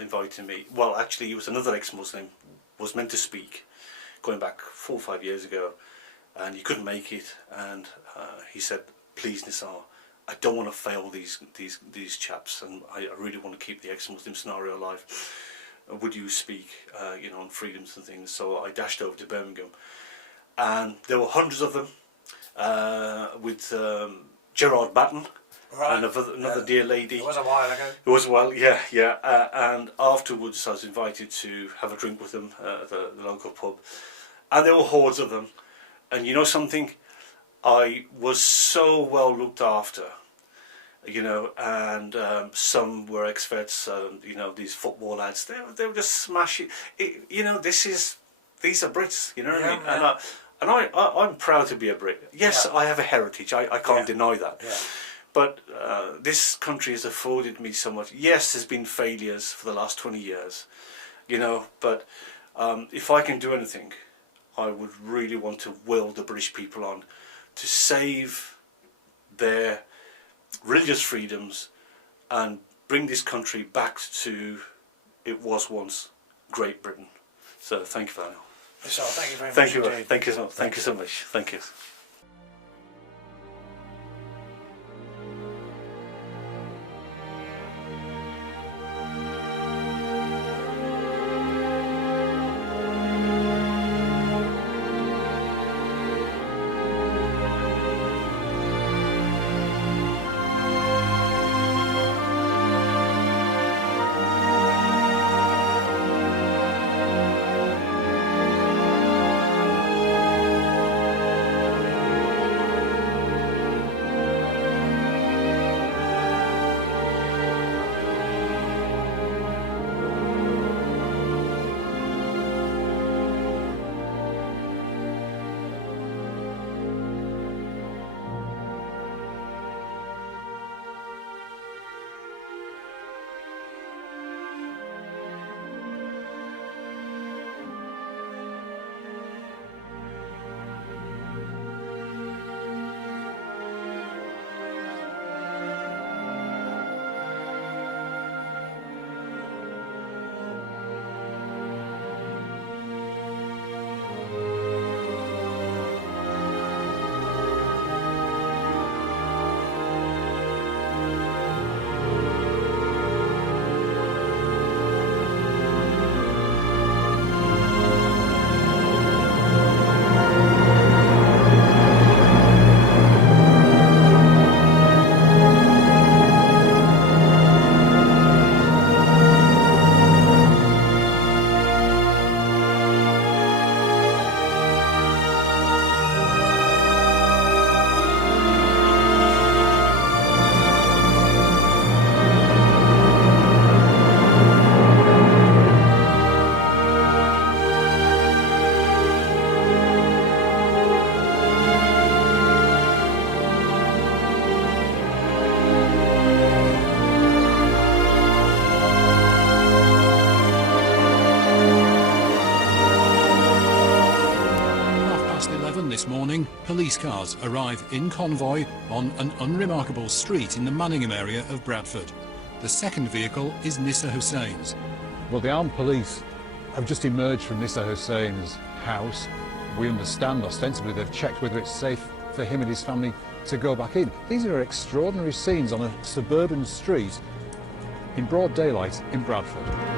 invited me. Well, actually, it was another ex-Muslim, was meant to speak, going back 4 or 5 years ago, and he couldn't make it, and he said, please Nissar, I don't want to fail these chaps, and I really want to keep the ex-Muslim scenario alive. Would you speak, you know, on freedoms and things? So I dashed over to Birmingham, and there were hundreds of them, with Gerard Batten, Right. and another dear lady. It was a while ago. It was a while, yeah. And afterwards I was invited to have a drink with them at the local pub, and there were hordes of them. And you know something, I was so well looked after, you know, and some were ex-vets, you know, these football lads, they were just smashing it, you know. These are Brits, you know what I mean? Yeah. And I'm proud to be a Brit. Yes, I have a heritage, I can't deny that. Yeah. But this country has afforded me so much. Yes, there's been failures for the last 20 years, you know, but if I can do anything, I would really want to will the British people on to save their religious freedoms and bring this country back to it was once Great Britain. So thank you for that. So thank you very much. Thank you. Indeed. Thank you so much. Thank you. this morning, police cars arrive in convoy on an unremarkable street in the Manningham area of Bradford. The second vehicle is Nissar Hussain's. Well, the armed police have just emerged from Nissar Hussain's house. We understand ostensibly they've checked whether it's safe for him and his family to go back in. These are extraordinary scenes on a suburban street in broad daylight in Bradford.